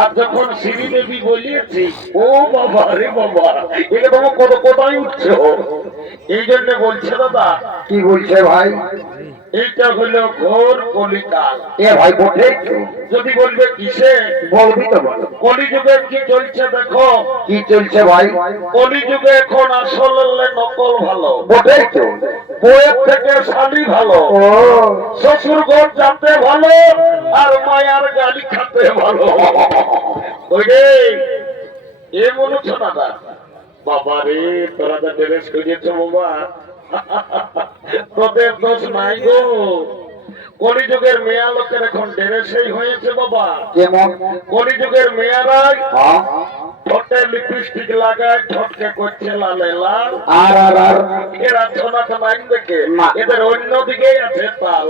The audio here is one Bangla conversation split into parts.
আর যখন শ্রীদেবী বলিয়েছি ও বাবা রে বাবা, এটা বাবা কত কোথায় উঠছে, এই জন্য বলছে দাদা। কি বলছে ভাই? এইটা হলো ঘোর কলিকাল। এ ভাই বটে, যদি বলবে কিসে, বলবি তো বল। কলিযুগে কি চলছে দেখো। কি চলছে ভাই? কলিযুগে এখন আসল নকল ভালো, বটে তো। বইয়ের থেকে শালি ভালো, ও শ্বশুর ঘর যাতে ভালো, আর মায়ার গালি খাতে ভালো। ওই রে এ মনে হচ্ছে দাদা, বাবা রে তোরা যা ড্রেস করিয়েছ বাবা, তোদের দোষ নাই গো। কলিযুগের মেয়া লোকের এখন ড্রেসই হয়েছে বাবা। কেমন? কলিযুগের মেয়ারাই হ্যাঁ, ঠোঁটে লিপস্টিক লাগায়, ঠোঁটকে করছে লালে লাল। আর আর আর এরা ছোনা ছোনাইন দেখে না। এদের অন্যদিকেই আছে তাল।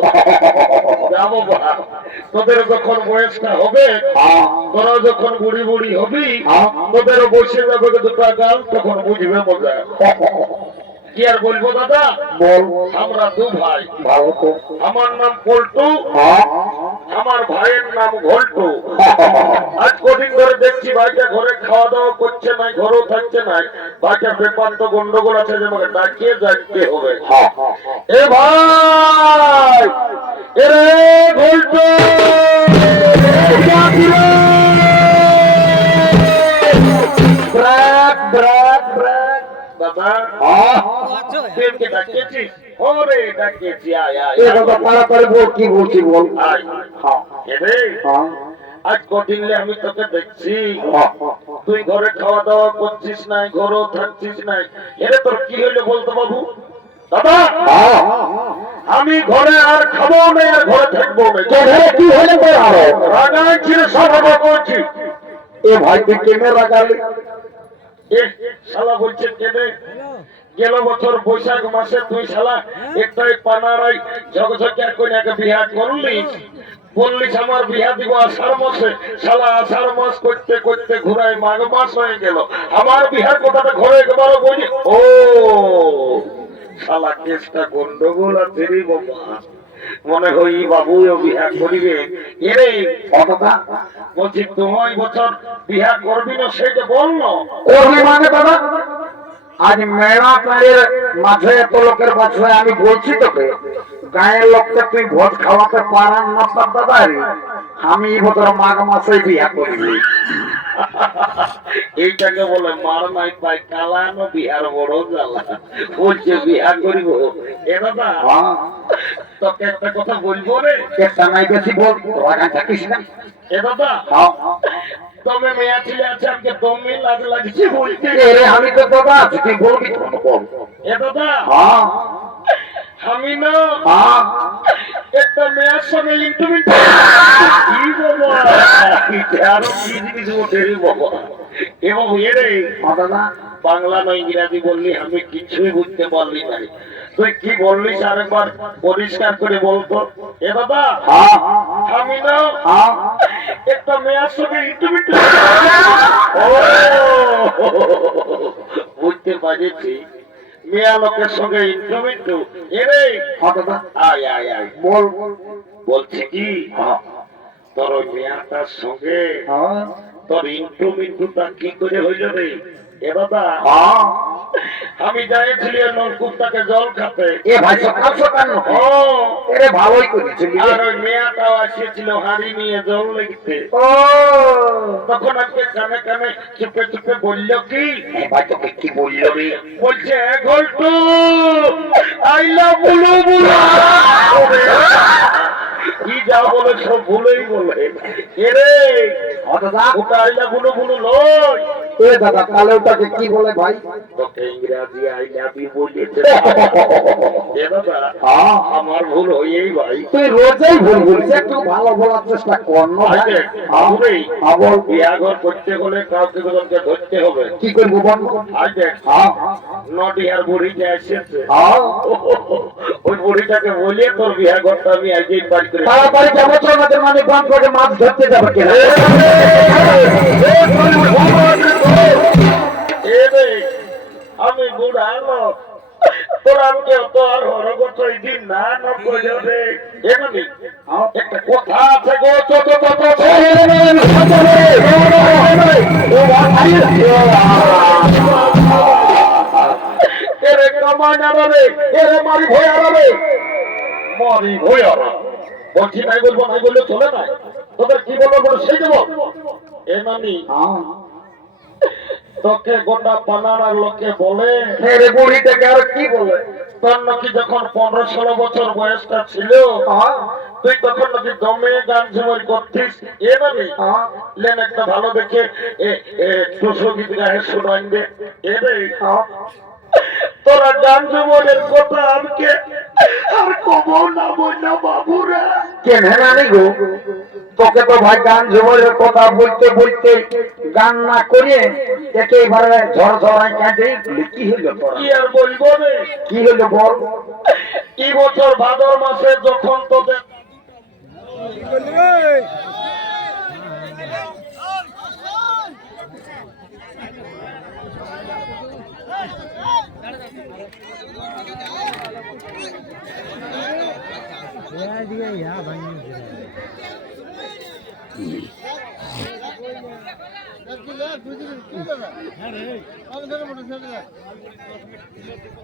যাবো বা, তোদের যখন বয়সটা হবে, হ্যাঁ, তোরা যখন বুড়ি বুড়ি হবি, হ্যাঁ। তোদেরও বসে যাবে দুটা গাল, তখন বুঝবে মজা। কি আর বলবো দাদা, বল। আমরা দু ভাই, ভালো তো। আমার নাম পল্টু, হ্যাঁ, আমার ভাইয়ের নাম ঘল্টু। আজ কদিন ধরে দেখছি ভাইটা ঘরে খাওয়া দাওয়া করছে না, ঘরেও থাকছে না। ভাইটা ব্যাপার তো গন্ডগোল আছে, যে আমাকে ডাকিয়ে যাইতে হবে। হ্যাঁ। এ ভাই, এরে ঘল্টু, ব্রাক ব্রাক ব্রাক। দাদা হ্যাঁ, কে ডাকিয়েছিস? ওরে ডাকিয়েছি, আয় আয় এ বাবা তাড়াতাড়ি বল, কি বলছি বল। আয়। হ্যাঁ, এরে হ্যাঁ, আজ কদিন আমি তোকে দেখছি, হ্যাঁ। তুই ঘরে খাওয়া দাওয়া করছিস নাই, ঘরেও থাকছিস নাই। এরে তোর কি হইলো বলতো বাবু? দাদা হ্যাঁ। আমি ঘরে আর খাবো না, আর ঘরে থাকবো না। তোর ঘরে কি হলে তোর আরো? রাগাচ্ছি রে, সব করছি। এ ভাই তুই কেমন রাগালি? এ শালা বলছে কেনে, গেল বছর বৈশাখ মাসে তুই শালা একটাই পানারাই ঝকঝকিয়া কন্যাকে বিয়া করলিস, বললিস আমার বিয়া দিব আষাঢ় মাসে। শালা আষাঢ় মাস করতে করতে ঘুরাই মাঘ মাস হয়ে গেল, আমার বিহার কথাটা ঘরে একবারও বলি। ও শালা কেসটা গন্ডগোল আছে রে বাবা, মনে হয় বাবু বিহা করিবে। এরে অতটা বলছি তুমি বছর বিহা করবি না, সেটা বললো। করবি মানে দাদা, আজ মেলা কালের মাঝে এত লোকের মাঝে আমি বলছি তোকে, গায়ের লোককে তুই ভোজ খাওয়াতে পারান না দাদা রে। আমি এই বছর মাঘ মাসে বিয়া করবি। এইটাকে বলে মার নাই পাই কালানো, বিহার বড় জ্বালা। বলছে বিহা করিব। এ দাদা হ্যাঁ, তোকে একটা কথা বলবো রে। একটা নাই বেশি বল, রাগা থাকিস না। এ দাদা হ্যাঁ। তুমি মেয়া ছিলে আছে, আমাকে দমে লাজ লাগছে বলতে। এরে আমি তো দাদা আছি, তুই বলবি তো বল। এ দাদা হ্যাঁ, আমি না হ্যাঁ। একটা মেয়ের সঙ্গে ইন্টারভিউ। কি বাবা, এটা আরো কি জিনিস ওঠে রে বাবা। এবং এরে হ্যাঁ দাদা, বাংলা না ইংরাজি বললি আমি কিছুই বুঝতে পারলি না। তুই কি বললিস আরেকবার পরিষ্কার করে বলতো। এ দাদা হ্যাঁ, আমি না হ্যাঁ। একটা মেয়ের সঙ্গে ইন্টারভিউ। বুঝতে পারছি, মেয়া লোকের সঙ্গে ইন্টারভিউ। এরে হ্যাঁ দাদা, আয় আয় আয়, বল। বলছি কি হ্যাঁ, তোর মেয়াটার সঙ্গে হ্যাঁ। তোর ইন্টারভিউটা কি করে হইল রে? এ দাদা হ্যাঁ। আমি যাইছিলি নলকূপটাকে জল খাতে। এ ভাই সকাল সকাল না। ও এরে ভালোই করেছিলি। আর ওই মেয়াটাও আসিয়েছিল হাঁড়ি নিয়ে জল লেগেছে। ও তখন আমাকে কানে কানে চুপে চুপে বললো কি, এ ভাই তোকে কি বললো রে? বলছে ঘল্টু আইলা বুলু বুলু। কি যা বলে সব ভুলেই বলে। এরে ও দাদা, ওটা আইলা বুলু বুলু লয়, এ দাদা তাহলে ওটাকে কি বলে ভাই? তোকে ইংরাজি আই লাভ ইউ বলেছে। এ দাদা হ্যাঁ, আমার ভুল হয়েই ভাই। তুই রোজই ভুল বলিস, একটু ভালো বলার চেষ্টা কর না ভাই। আজকে হ্যাঁ, ভুলেই হ্যাঁ, বল। বিয়াঘর করতে হলে কাউকে তোকে ধরতে হবে। কি করবো বল? আজ দেখ হ্যাঁ, নডিয়ার বুড়িটা এসেছে, হ্যাঁ। ওই বুড়িটাকে বলিয়ে তোর বিয়াঘরটা আমি আজকেই বাড়ি করে। তাড়াতাড়ি যাবো তো, আমাদের মানে বান করে মাছ ধরতে যাবে কিনা? আমি বুড়া লোক, তোরা আমাকে অত আর হরগত এই দিন না না করে রে এমনি একটা কথা আছে গো তো এরে কামানা রে এরে মারি ভয়া রে মারি ভয়া বলছি নাই বলবো নাই বললে চলে না তোদের কি বলবো বলো সেই দেবো এমনি তোকে গোটা পানার লোকে বলে মেরে বুড়ি থেকে আর কি বলে তোর নাকি যখন 15-16 বছর বয়সটা ছিল তুই তখন নাকি দমে গান ঝুমর করতিস এ মানে লেন একটা ভালো দেখে সুসঙ্গীত গায়ে শোনাই দে এ রে তোরা গান ঝুমরের কথা আমাকে আর কবো না বইনা বাবুরা কেন নানি গো তোকে তো ভাই গান ঝুমরের কথা বলতে বলতে গান না করে একেবারে ঝড় ঝড়াই কাঁদে কি হলো তোরা কি আর বলবো রে কি হলো বল এই বছর ভাদর মাসে যখন তোদের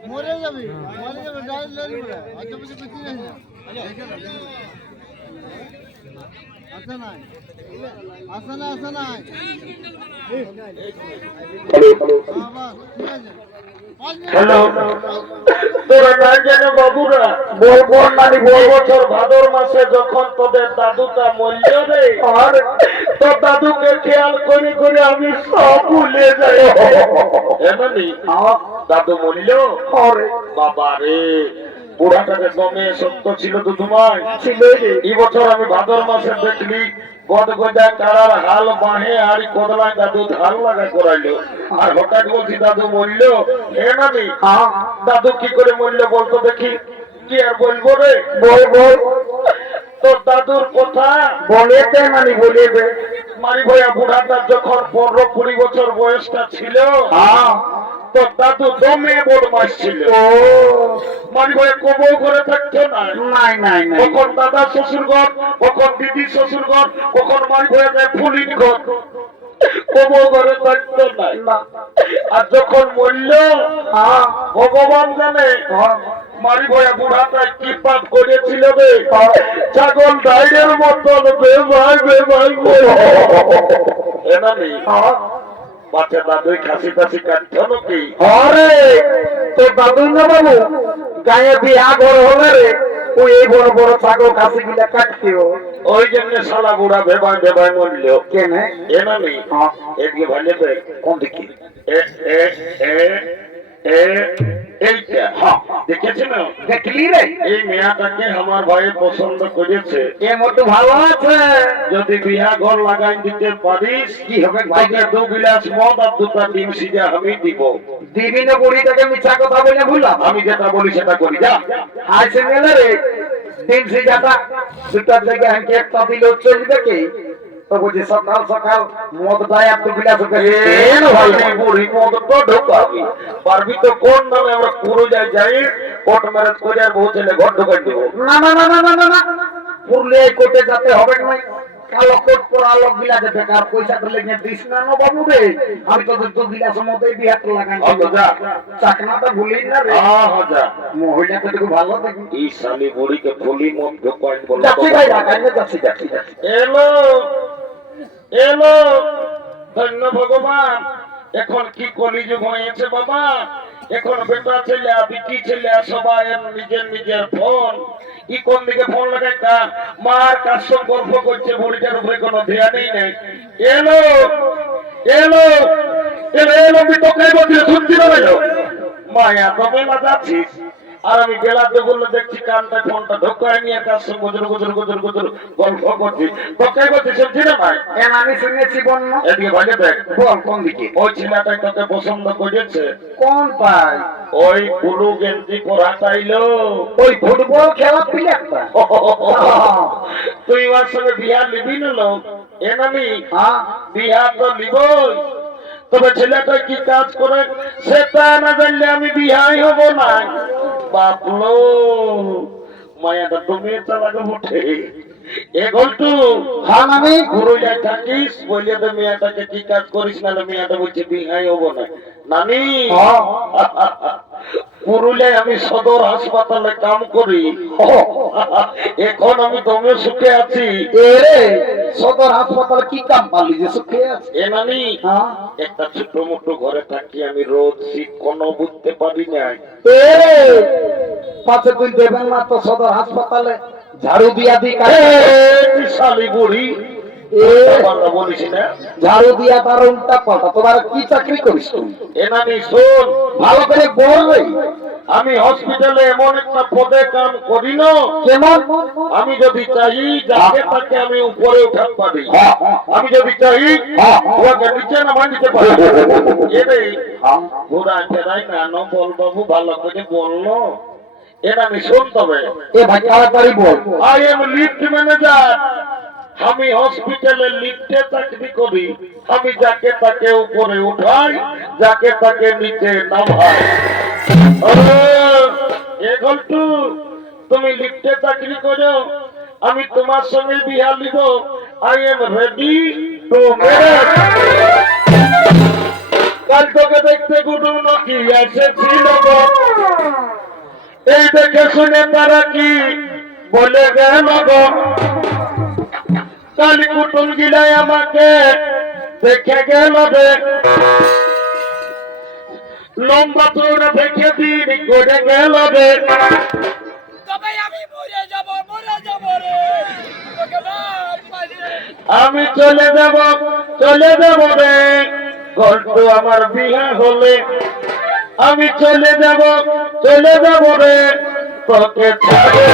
মরে যাবে মরে যাবে আচ্ছা বুঝে কিছু নাই আসা নাই আসা না আসা নাই ঠিক আছে হ্যালো তোরা না জানো বাবুরা বল বল নানি বল এই বছর ভাদর মাসে যখন তোদের দাদুটা মরল রে আর তোর দাদুকে খেয়াল করে করে আমি সব ভুলে যাই এমনি দাদু মরল আরে বাবা রে বুড়াটাকে দমে সত্য ছিল তো তোমায় ছিল রে এই বছর আমি ভাদর মাসে দেখলি গদগদা কারার হাল বাহে আর কদলা দাদু ধান লাগা করাইলো আর হঠাৎ বলছি দাদু মরল এমনি দাদু কি করে মরল বলতো দেখি কি আর বলবো রে বল বল তোর দাদুর কথা বলে দে নানি বলে দে মারি ভয়া বুড়াটার যখন 15-20 বছর বয়সটা ছিল তোর দাদু দমে বদমাস ছিল ও মারি ভয়া কবৌ করে থাকতো না নাই নাই নাই কখন দাদা শ্বশুর ঘর কখন দিদি শ্বশুর ঘর কখন মারি ভয়া যায় ফুলিন ঘর কবৌ করে থাকতো না আর যখন মরল ভগবান জানে মারি ভয়া বুড়াটা কি পাপ করেছিল রে ছাগল ডাইরের মতন বেভাই এনানি বাচ্চা দাদুই খাসি টাসি কাটছ নাকি আরে তো দাদু না বাবু গায়ে বিয়া ঘর হলে রে ওই এই বড় বড় ছাগল খাসি গুলা কাটতেও ওই জন্য শালা বুড়া ভেবাই মরল কেনে এনানি এদিকে ভালো দেখ কোন দিকে এ এ এ এ এইটা দেখেছ না দেখলি রে এই মেয়াটাকে আমার ভাই পছন্দ করেছে এ মতো ভালো আছে যদি বিয়া ঘর লাগাই দিতে পারিস কি হবে ভাই তোকে 2 গিলাস মদ আর 2টা ডিম সিজা আমি দিব দিবি না বুড়িটাকে মিথ্যা কথা বলে ভুলাম আমি যেটা বলি সেটা করি যা আইসে মেলে রে দিন সে যাতা দুটার জায়গায় আমি একটা দিলেও চলবে কি তো বুঝি সকাল সকাল মদ দেয় আর 2 গিলাস কেন ভাই বুড়ি মদ তো ঢোকাবি পারবি তো কোন নামে আমরা পুরো যাই কোর্ট ম্যারেজ করে আর বহু ছেলে ঘর ঢোকাই দেবো না না না না না না না পুরুলিয়ায় কোর্টে যেতে হবে না কালো কোট পরা লোক গিলা যেতে কার পয়সা তো লেগে দিস না না বাবু রে আমি তো 2 গিলাস মতই বিহাত লাগাই যা চাকনাটা ভুলিস না রে যা মহিলাকে তো ভালো দেখি এই শালি বুড়িকে ফুলি মদ ঢোকাই বলো যাচ্ছি ভাই রাখাইলে যাচ্ছি যাচ্ছি যাচ্ছি এলো এলো ধন্য ভগবান এখন কি কলিযুগ হয়েছে বাবা এখন বেটা ছেলে বিটি ছেলে সবাই নিজের নিজের ফোন ই কোন দিকে ফোন লাগাই কার মার কার সঙ্গে গল্প করছে বুড়িটার উপরে কোনো ধ্যানই নেই এলো এলো এলো এলো তোকে বলছি শুনছি না মায়া তবে না যাচ্ছিস আর আমি বেলাতে বললে দেখছি কানটা ফোনটা ঢোকায় নিয়ে কার সঙ্গে গুজর গল্প করছি তোকে বলছি শুনছি না ভাই আমি শুনেছি বন্য এদিকে ভালো দেখ বল কোন দিকে ওই ছেলেটাই তোকে পছন্দ করেছে কোন পাই ওই ব্লু গেঞ্জি পরাটাইলো ওই ফুটবল খেলা প্লেয়ারটা তুই ওর সঙ্গে বিয়া নিবি না লোক এনামি হ্যাঁ বিয়া তো নিবই তবে ছেলেটা কি কাজ করে সেটা না জানলে আমি বিয়াই হব না বাপলো মায়াটা তুমি চালাকে বটে এ গল্টু হ্যাঁ নানি পুরুলিয়ায় থাকিস বলে তো মেয়েটাকে কি কাজ করিস না মেয়েটা বলছে বিহাই হবো না নানি হ্যাঁ। পুরুলিয়ায় আমি সদর হাসপাতালে কাম করি এখন আমি দমে সুখে আছি এরে সদর হাসপাতালে কি কাম পালি যে সুখে আছে? এ নানি হ্যাঁ। একটা ছোট মোটো ঘরে থাকি আমি রোদ শীত কোনো বুঝতে পারি না এরে পাশে তুই দেবেন না তো সদর হাসপাতালে ঝাড়ু দিয়া দি শালি বুড়ি এ কথা বলিস না ঝাড়ু দিয়া তার উল্টা পাল্টা তোমার কি চাকরি করিস তুই? এ নানি শোন ভালো করে বলবে আমি হসপিটালে এমন একটা পদে কাম করি না কেমন? আমি যদি চাই যাকে তাকে আমি উপরে উঠাতে পারি হ্যাঁ। আমি যদি চাই হ্যাঁ। ওকে নিচে নামা নিতে পারি এরে হ্যাঁ। ঘোরা ফেরাই না বল বাবু ভালো করে বললো এটা আমি শুনতে হবে এ ভাই তাড়াতাড়ি বল। আই এম লিফট ম্যানেজার আমি হসপিটালে লিফটে চাকরি করি আমি যাকে তাকে উপরে উঠাই যাকে তাকে নিচে নামাই ও, এ গল্টু তুমি লিফটে চাকরি করো আমি তোমার সঙ্গে বিয়া নিব I am ready to marriage কাল তোকে দেখতে গুডু নাকি এসেছিল গো এই দেখে শুনে তারা কি বলে গেল গো কালী কুটুম গিলাই আমাকে দেখে গেল রে লম্বা তোরা দেখে দিন করে গেল রে তবে আমি মরে যাব রে তোকে বাদ পাইলে আমি চলে যাব রে গল্প আমার বিয়া হলে আমি চলে যাব রে তোকে ছাড়ে